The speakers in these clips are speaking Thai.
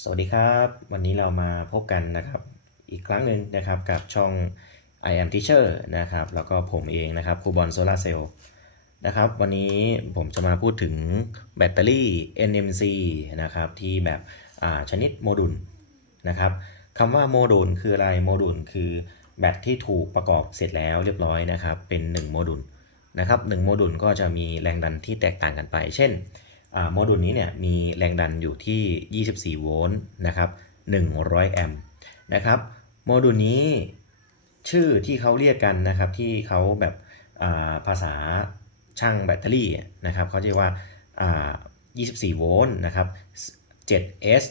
สวัสดีครับ วันนี้เรามาพบกันนะครับอีกครั้งหนึ่งนะครับกับช่อง I am Teacher นะครับแล้วก็ผมเองนะครับครูบอลโซลาเซลล์นะครับวันนี้ผมจะมาพูดถึงแบตเตอรี่ NMC นะครับที่แบบอ่าชนิดโมดูลนะครับคำว่าโมดูลคืออะไรโมดูลคือแบตที่ถูกประกอบเสร็จแล้วเรียบร้อยนะครับเป็น 1 โมดูลนะครับหนึ่งโมดูลก็จะมีแรงดันที่แตกต่างกันไป เช่น โมดูลนี้เนี่ยมีแรงดันอยู่ที่ 24 โวลต์นะครับ 100 แอมป์นะครับ โมดูลนี้ชื่อที่เขาเรียกกันนะครับที่เขาแบบาภาษาช่างแบตเตอรี่นะครับเขาเรียกว่าอ่า 24 โวลต์นะครับ 7S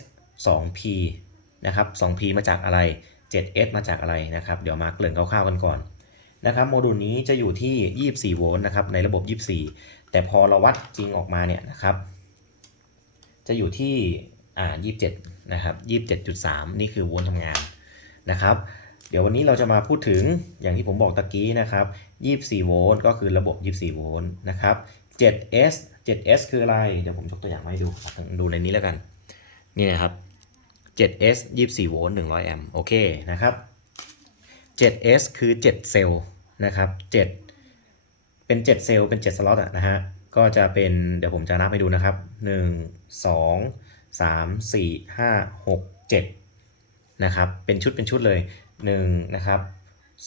2P นะครับ 2P มาจากอะไร 7S มาจากอะไรนะครับ เดี๋ยวมาเกริ่นคร่าวๆกันก่อนนะครับโมดูลนี้จะอยู่ที่ 24 โวลต์นะครับในระบบ 24 แต่พอเราวัดจริงออกมาเนี่ยนะครับ จะอยู่ที่อ่า27นะครับ27.3นี่คือโวลต์ทำงานนะครับ เดี๋ยววันนี้เราจะมาพูดถึงอย่างที่ผมบอกตะกี้นะครับ24โวลต์ก็คือระบบ24โวลต์นะครับ 7S 7S คืออะไร เดี๋ยวผมยกตัวอย่างมาให้ดู ดูในนี้แล้วกัน นี่นะครับ 7S 24โวลต์100 แอมป์ โอเคนะครับ 7S คือ 7 เซลล์นะครับ 7 เป็น 7 เซลล์ เป็น 7 สล็อตอะนะฮะ ก็จะเป็นเดี๋ยวผมจะนับให้ดูนะครับ 1 2 3 4 5 6 7นะครับเป็นชุดเป็นชุดเลย1นะครับ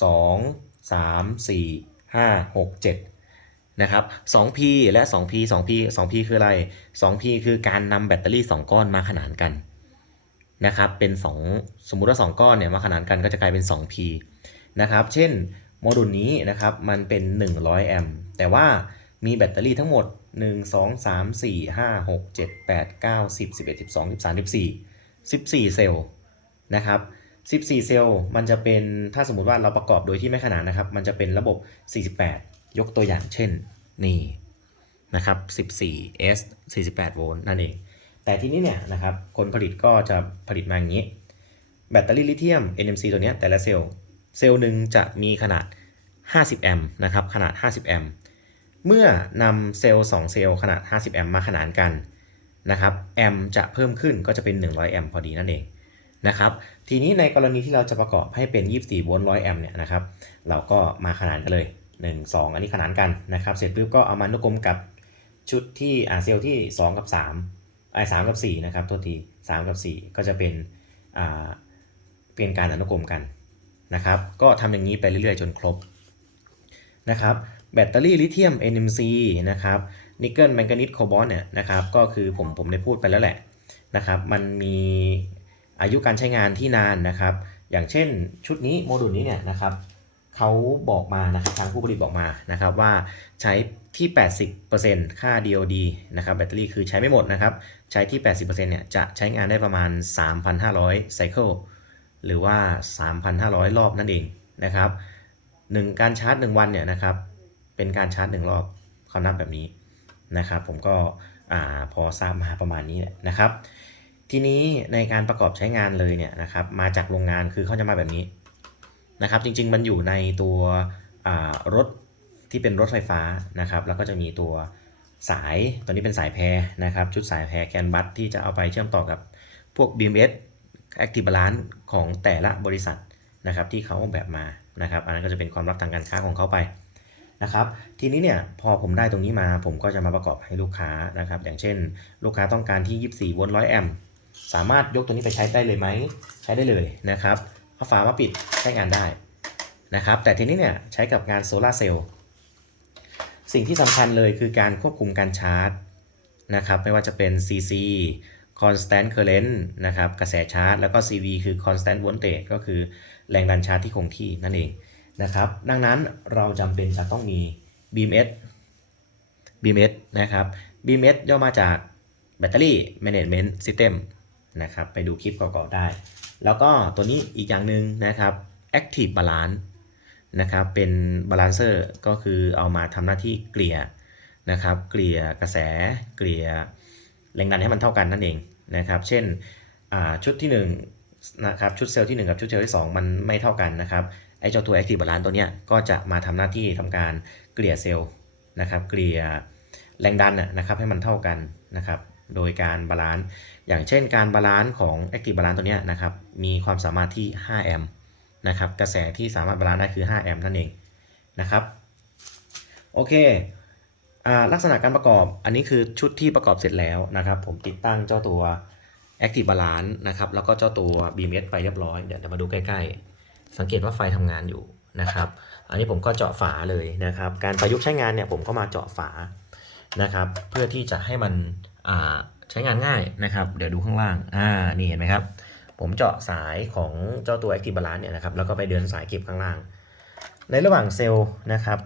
2 3 4 5 6 7นะครับ 2P และ 2P 2P 2P คืออะไร 2P คือการนำแบตเตอรี่ 2 ก้อนมาขนานกันนะครับเป็น 2 สมมุติว่า 2 ก้อนเนี่ยมาขนานกันก็จะกลายเป็น 2P นะครับ เช่นโมดูลนี้นะครับมันเป็น 100 แอมป์แต่ว่า มีแบตเตอรี่ทั้งหมด 1 2 3 4 5 6 7 8 9 10 11 12 13 14 14 เซลล์นะครับ 14 เซลล์มันจะเป็นถ้าสมมติว่าเราประกอบโดยที่ไม่ขนานนะครับ มันจะเป็นระบบ 48 ยกตัวอย่างเช่น นี่นะครับ 14 S 48 โวลต์นั่นเอง แต่ทีนี้เนี่ยนะครับคนผลิตก็จะผลิตมาอย่างนี้ แบตเตอรี่ลิเธียม NMC ตัวนี้แต่ละเซลล์ เซลล์หนึ่งจะมีขนาด 50 แอมป์นะครับ ขนาด 50 แอมป์ เมื่อนำเซลล์2เซลล์ขนาด 50 แอมป์มาขนานกันนะครับแอมป์จะเพิ่มขึ้นก็จะเป็น 100 แอมป์พอดีนั่นเองนะครับทีนี้ในกรณีที่เราจะประกอบให้เป็น 24 โวลต์ 100 แอมป์เนี่ยนะครับเราก็มาขนานกันเลย 1 2 อันนี้ขนานกันนะครับเสร็จปุ๊บก็เอามานุกรมกับชุดที่อ่าเซลล์ที่ 2 กับ3ไอ้3กับ4นะครับโทษที3 กับ 4 ก็จะเป็นอ่าเป็นการอนุกรมกันนะครับก็ทำอย่างนี้ไปเรื่อยๆ จนครบนะครับ แบตเตอรี่ลิเธียม NMC นะครับนิกเกิลแมงกานีสโคบอลเนี่ยนะครับก็คือผมผมได้พูดไปแล้วแหละนะครับมันมีอายุการใช้งานที่นานนะครับอย่างเช่นชุดนี้โมดูลนี้เนี่ยนะครับเขาบอกมานะครับทางผู้ผลิตบอกมานะครับว่าใช้ที่ 80%ค่า DOD นะครับแบตเตอรี่คือใช้ไม่หมดนะครับใช้ที่ 80%เนี่ยจะใช้งานได้ประมาณ 3,500ไซเคิลหรือว่า 3,500 รอบนั่นเองนะครับหนึ่งการชาร์จ 1 วันเนี่ยนะครับ เป็นการชาร์จ1รอบเขานับแบบนี้นะครับ ผมก็พอทราบมาประมาณนี้นะครับ ทีนี้ในการประกอบใช้งานเลยเนี่ยนะครับมาจากโรงงานคือเขาจะมาแบบนี้นะครับ จริง ๆ มันอยู่ในตัวรถที่เป็นรถไฟฟ้านะครับ แล้วก็จะมีตัวสายตัวนี้เป็นสายแพรนะครับ ชุดสายแพรแคนบัสที่จะเอาไปเชื่อมต่อกับพวก BMS Active Balance ของแต่ละบริษัทนะครับ ที่เขาออกแบบมานะครับ อันนั้นก็จะเป็นความลับทางการค้าของเขาไป นะครับ ทีนี้เนี่ยพอผมได้ตรงนี้มา ผมก็จะมาประกอบให้ลูกค้านะครับ อย่างเช่น ลูกค้าต้องการที่ 24 โวลต์100แอมป์สามารถยกตัวนี้ไปใช้ได้เลยไหม ใช้ได้เลยนะครับเอาฝามาปิดใช้งานได้นะครับ แต่ทีนี้เนี่ยใช้กับงานโซลาเซลล์สิ่งที่สำคัญเลยคือการควบคุมการชาร์จนะครับ ไม่ว่าจะเป็น CC constant current นะครับ กระแสชาร์จ แล้วก็ CV คือ constant voltage ก็คือแรงดันชาร์จที่คงที่นั่นเอง นะครับ ดังนั้นเราจำเป็นจะต้องมี BMS BMS นะครับ BMS ย่อมาจาก Battery Management System นะครับ ไปดูคลิปเก่าๆได้ แล้วก็ตัวนี้อีกอย่างหนึ่งนะครับ Active Balance นะครับ เป็น Balancer ก็คือเอามาทำหน้าที่เกลี่ยนะครับ เกลี่ยกระแส เกลี่ยแรงดันให้มันเท่ากันนั่นเองนะครับ เช่นชุดที่1นะครับ ชุดเซลล์ที่ 1 กับชุดเซลล์ที่ 2 มันไม่เท่ากันนะครับ อ้เจ้าตัว Active Balance ตัวเนี้ยก็จะมาทำหน้าที่ทำการเกลี่ยเซลล์นะครับ เกลี่ยแรงดันนะครับให้มันเท่ากันนะครับ โดยการบาลานซ์อย่างเช่นการบาลานซ์ของ Active Balance ตัวเนี้ยนะครับมีความสามารถที่ 5 แอมป์นะครับกระแสที่สามารถบาลานซ์ได้คือ 5 แอมป์นั่นเองนะครับโอเคลักษณะการประกอบอันนี้คือชุดที่ประกอบเสร็จแล้วนะครับ ผมติดตั้งเจ้าตัว Active Balance นะครับแล้วก็เจ้าตัว BMS ไปเรียบร้อย เดี๋ยวเดี๋ยวมาดูใกล้ ๆ สังเกตว่าไฟทำงานอยู่นะครับ อันนี้ผมก็เจาะฝาเลยนะครับ การประยุกต์ใช้งานเนี่ยผมก็มาเจาะฝานะครับ เพื่อที่จะให้มันใช้งานง่ายนะครับ เดี๋ยวดูข้างล่างอ่านี่เห็นไหมครับ ผมเจาะสายของเจ้าตัว Active Balance เนี่ยนะครับแล้วก็ไปเดินสายเก็บข้างล่าง ในระหว่างเซลล์นะครับ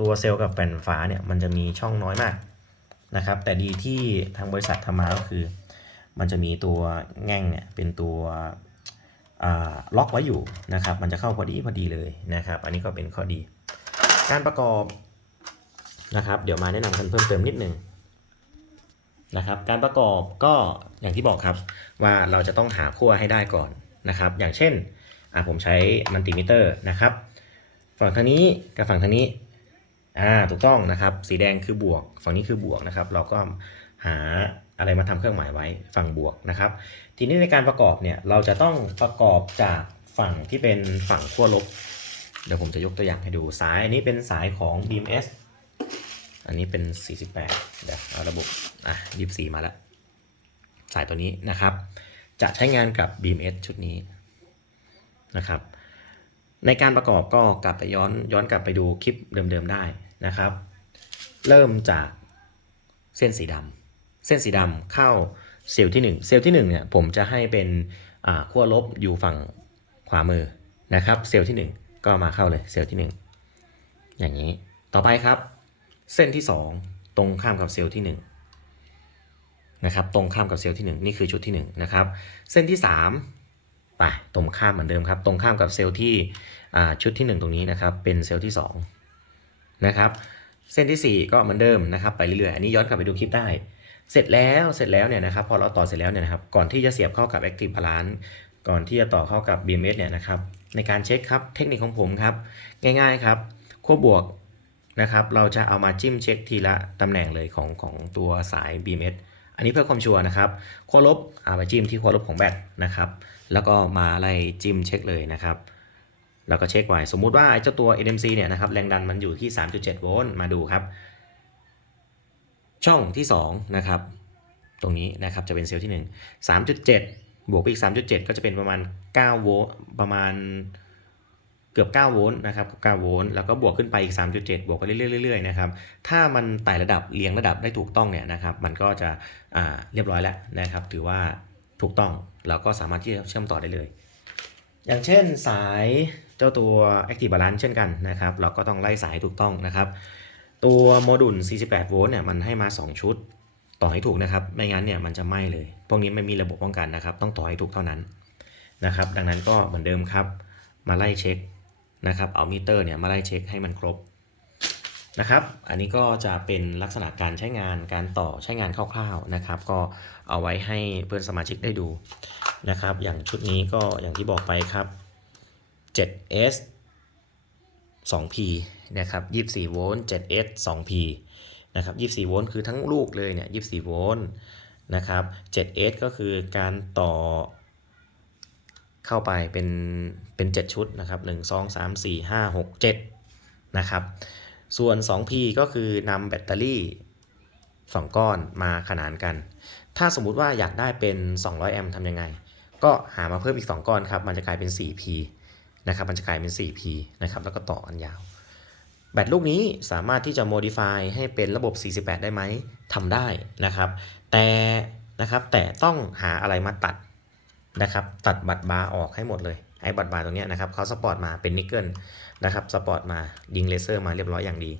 ตัวเซลล์กับแผ่นฝาเนี่ยมันจะมีช่องน้อยมากนะครับ แต่ดีที่ทางบริษัททำมาก็คือ มันจะมีตัวแง่งเนี่ยเป็นตัว ล็อกไว้อยู่นะครับ มันจะเข้าพอดีพอดีเลยนะครับ อันนี้ก็เป็นข้อดี การประกอบนะครับ เดี๋ยวมาแนะนำกันเพิ่มเติมนิดนึงนะครับ การประกอบก็อย่างที่บอกครับว่าเราจะต้องหาขั้วให้ได้ก่อนนะครับ อย่างเช่นอะผมใช้มัลติมิเตอร์นะครับ ฝั่งทางนี้กับฝั่งทางนี้อ่าถูกต้องนะครับ สีแดงคือบวก ฝั่งนี้คือบวกนะครับ เราก็หา อะไรมาทำเครื่องหมายไว้ฝั่งบวกนะครับ ทีนี้ในการประกอบเนี่ยเราจะต้องประกอบจากฝั่งที่เป็นฝั่งขั้วลบ เดี๋ยวผมจะยกตัวอย่างให้ดูสายอันนี้เป็นสายของ BMS อันนี้เป็น 48 เดี๋ยวเอาระบบอะ24 มาแล้ว สายตัวนี้นะครับ จะใช้งานกับ BMS ชุดนี้นะครับ ในการประกอบก็กลับไปย้อนย้อนกลับไปดูคลิปเดิมๆได้นะครับ เริ่มจากเส้นสีดำ เส้นสีดำเข้าเซลล์ที่ 1 เซลล์ที่1เนี่ยผมจะให้เป็นขั้วลบอยู่ฝั่งขวามือนะครับเซลล์ที่ 1 ก็มาเข้าเลยเซลล์ที่ 1 อย่างนี้ต่อไปครับ เส้นที่ 2 ตรงข้ามกับเซลล์ที่1นะครับตรงข้ามกับเซลล์ที่ 1 นี่คือชุดที่1นะครับเส้นที่3ไปตรงข้ามเหมือนเดิมครับตรงข้ามกับเซลล์ที่ชุดที่ 1 ตรงนี้นะครับเป็นเซลล์ที่2นะครับเส้นทีสี่4 ก็เหมือนเดิมนะครับไปเรื่อยๆอันนี้ย้อนกลับไปดูคลิปได้ เสร็จแล้วเสร็จแล้วเนี่ยนะครับพอเราต่อเสร็จแล้วเนี่ยนะครับก่อนที่จะเสียบเข้ากับ Active Balance ก่อนที่จะต่อเข้ากับ BMS เนี่ยนะครับในการเช็คครับเทคนิคของผมครับ ง่ายๆครับขั้วบวกนะครับเราจะเอามาจิ้มเช็คทีละตำแหน่งเลยของของตัวสาย BMS อันนี้เพื่อความชัวร์นะครับขั้วลบเอาไปจิ้มที่ขั้วลบของแบตนะครับแล้วก็มาไล่จิ้มเช็คเลยนะครับแล้วก็เช็คไว้สมมุติว่าไอ้เจ้าตัว NMC เนี่ยนะครับแรงดันมันอยู่ที่ 3.7 โวลต์มาดูครับ ช่องที่2นะครับตรงนี้นะครับจะเป็นเซลล์ที่ 1 3.7 บวกไปอีก 3.7 ก็จะเป็นประมาณ 9 โวลต์ประมาณเกือบ 9 โวลต์นะครับเกือบ9โวลต์แล้วก็บวกขึ้นไปอีก 3.7 บวกไปเรื่อยๆๆนะครับถ้ามันไต่ระดับเรียงระดับได้ถูกต้องเนี่ยนะครับมันก็จะเรียบร้อยแล้วนะครับ ถือว่าถูกต้องเราก็สามารถที่จะเชื่อมต่อได้เลย อย่างเช่นสายเจ้าตัว Active Balance เช่นกันนะครับ เราก็ต้องไล่สายถูกต้องนะครับ ตัวโมดูล 48 โวลต์เนี่ยมันให้มา 2 ชุด ต่อให้ถูกนะครับ ไม่งั้นเนี่ยมันจะไหม้เลย พวกนี้ไม่มีระบบป้องกันนะครับ ต้องต่อให้ถูกเท่านั้นนะครับ ดังนั้นก็เหมือนเดิมครับ มาไล่เช็คนะครับ เอามิเตอร์เนี่ยมาไล่เช็คให้มันครบนะครับ อันนี้ก็จะเป็นลักษณะการใช้งาน การต่อใช้งานคร่าวๆนะครับ ก็เอาไว้ให้เพื่อนสมาชิกได้ดูนะครับ อย่างชุดนี้ก็อย่างที่บอกไปครับ 7S 2P นะครับ24โวลต์ 7S 2P นะครับ24โวลต์คือทั้งลูกเลยเนี่ย24โวลต์นะครับ 7S ก็คือการต่อเข้าไปเป็นเป็น 7 ชุดนะครับ1 2 3 4 5 6 7นะครับ ส่วน 2P ก็คือนำแบตเตอรี่2ก้อนมาขนานกัน ถ้าสมมุติว่าอยากได้เป็น 200 แอมป์ทำยังไง ก็หามาเพิ่มอีก 2 ก้อนครับ มันจะกลายเป็น 4P นะครับมันจะกลายเป็น 4P นะครับแล้วก็ต่อกันยาว แบตลูกนี้สามารถที่จะ modify ให้เป็นระบบ 48 ได้ไหมทำได้นะครับ แต่นะครับแต่ต้องหาอะไรมาตัดนะครับตัดบัตรบาร์ออกให้หมดเลยไอ้บัตรบาร์ตรงนี้นะครับเขาสปอร์ตมาเป็นนิกเกิลนะครับสปอร์ตมาดิงเลเซอร์มาเรียบร้อยอย่างดี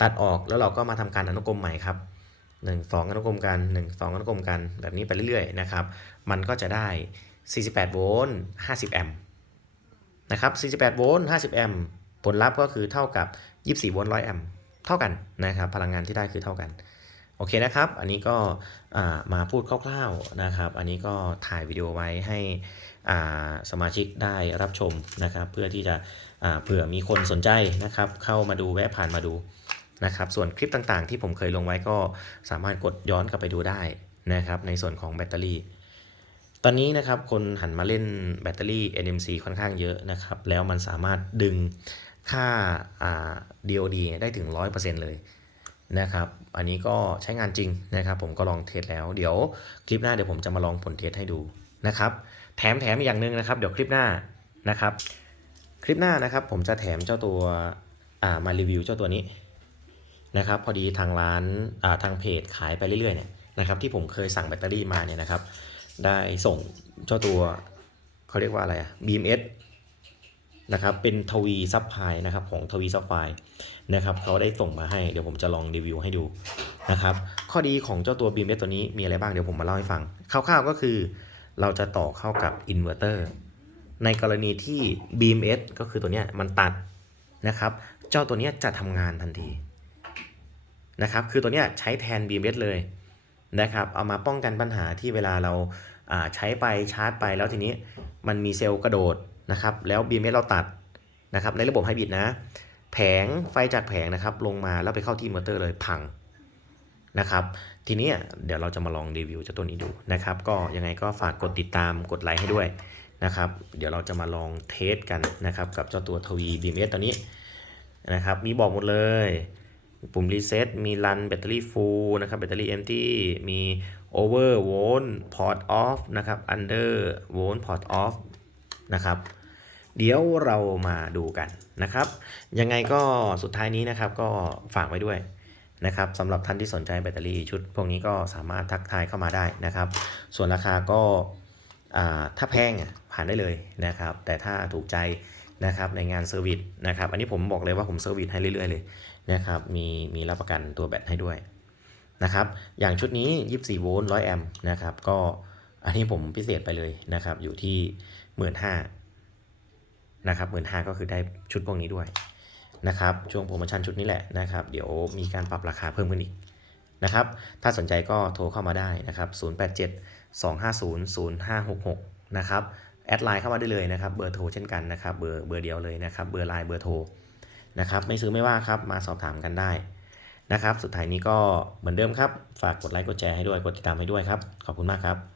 ตัดออกแล้วเราก็มาทำการอนุกรมใหม่ครับ1 2อนุกรมกัน 1 2อนุกรมกันแบบนี้ไปเรื่อยๆนะครับมันก็จะได้ 48 โวลต์ 50 แอมป์ นะครับ48โวลต์50แอมป์ผลลัพธ์ก็คือเท่ากับ 24โวลต์100แอมป์เท่ากันนะครับ พลังงานที่ได้คือเท่ากันโอเคนะครับ อันนี้ก็มาพูดคร่าวๆนะครับ อันนี้ก็ถ่ายวิดีโอไว้ให้สมาชิกได้รับชมนะครับ เพื่อที่จะเผื่อมีคนสนใจนะครับ เข้ามาดูแวะผ่านมาดูนะครับ ส่วนคลิปต่างๆ ที่ผมเคยลงไว้ก็สามารถกดย้อนกลับไปดูได้นะครับ ในส่วนของแบตเตอรี่ ตอนนี้นะครับคนหันมาเล่นแบตเตอรี่ NMC ค่อนข้างเยอะนะครับ แล้วมันสามารถดึงค่าา DOD ได้ถึง 100%เลยนะครับ อันนี้ก็ใช้งานจริงนะครับ ผมก็ลองเทสแล้ว เดี๋ยวคลิปหน้าเดี๋ยวผมจะมาลองผลเทสให้ดูนะครับ แถมแถมอีกอย่างหนึ่งนะครับ เดี๋ยวคลิปหน้านะครับ คลิปหน้านะครับ ผมจะแถมเจ้าตัวามารีวิวเจ้าตัวนี้นะครับ พอดีทางร้านาทางเพจขายไปเรื่อยๆเนี่ยนะครับ ที่ผมเคยสั่งแบตเตอรี่มาเนี่ยนะครับ ได้ส่งเจ้าตัวเขาเรียกว่าอะไรอะ BMS นะครับเป็นทวีซับพลายนะครับของทวีซับไฟนะครับเขาได้ส่งมาให้เดี๋ยวผมจะลองรีวิวให้ดูนะครับข้อดีของเจ้าตัว BMS ตัวนี้มีอะไรบ้างเดี๋ยวผมมาเล่าให้ฟังคร่าวๆก็คือ เราจะต่อเข้ากับอินเวอร์เตอร์ในกรณีที่ BMS ก็คือตัวเนี้ยมันตัดนะครับเจ้าตัวเนี้ยจะทำงานทันทีนะครับคือตัวเนี้ยใช้แทน BMS เลย นะครับ เอามาป้องกันปัญหาที่เวลาเราาใช้ไปชาร์จไปแล้วทีนี้มันมีเซลล์กระโดดนะครับ แล้ว BMS เราตัดนะครับในระบบไฮบริดนะ แผงไฟจากแผงนะครับลงมาแล้วไปเข้าที่อินเวอเตอร์เลยพังนะครับทีนี้เดี๋ยวเราจะมาลองรีวิวเจ้าตัวนี้ดูนะครับ ก็ยังไงก็ฝากกดติดตามกดไลค์ให้ด้วยนะครับ เดี๋ยวเราจะมาลองเทสกันนะครับ กับเจ้าตัวทวี BMS ตัวนี้นะครับ มีบอกหมดเลย ปุ่มรีเซ็ตมีรันแบตเตอรี่ฟูลนะครับแบตเตอรี่เอมตี้มีโอเวอร์โวลต์พอร์ตออฟนะครับอันเดอร์โวลต์พอร์ตออฟนะครับเดี๋ยวเรามาดูกันนะครับ ยังไงก็สุดท้ายนี้นะครับก็ฝากไว้ด้วยนะครับสำหรับท่านที่สนใจแบตเตอรี่ชุด พวกนี้ก็สามารถทักทายเข้ามาได้นะครับ ส่วนราคาก็ถ้าแพงอะผ่านได้เลยนะครับ แต่ถ้าถูกใจนะครับในงานเซอร์วิสนะครับ อันนี้ผมบอกเลยว่าผมเซอร์วิสให้เรื่อยๆเลย นะครับมีมีรับประกันตัวแบตให้ด้วยนะครับอย่างชุดนี้ 24 โวลต์ 100 แอมป์นะครับก็อันนี้ผมพิเศษไปเลยนะครับอยู่ที่ 15,000นะครับ15,000ก็คือได้ชุดพวกนี้ด้วยนะครับช่วงโปรโมชั่นชุดนี้แหละนะครับเดี๋ยวมีการปรับราคาเพิ่มขึ้นอีกนะครับถ้าสนใจก็โทรเข้ามาได้นะครับ 087 250 0566 นะครับแอดไลน์เข้ามาได้เลยนะครับ เบอร์โทรเช่นกันนะครับ เบอร์เบอร์เดียวเลยนะครับ เบอร์ไลน์เบอร์โทร นะครับ ไม่ซื้อไม่ว่าครับ มาสอบถามกันได้นะครับ สุดท้ายนี้ก็เหมือนเดิมครับ ฝากกดไลค์กดแชร์ให้ด้วย กดติดตามให้ด้วยครับ ขอบคุณมากครับ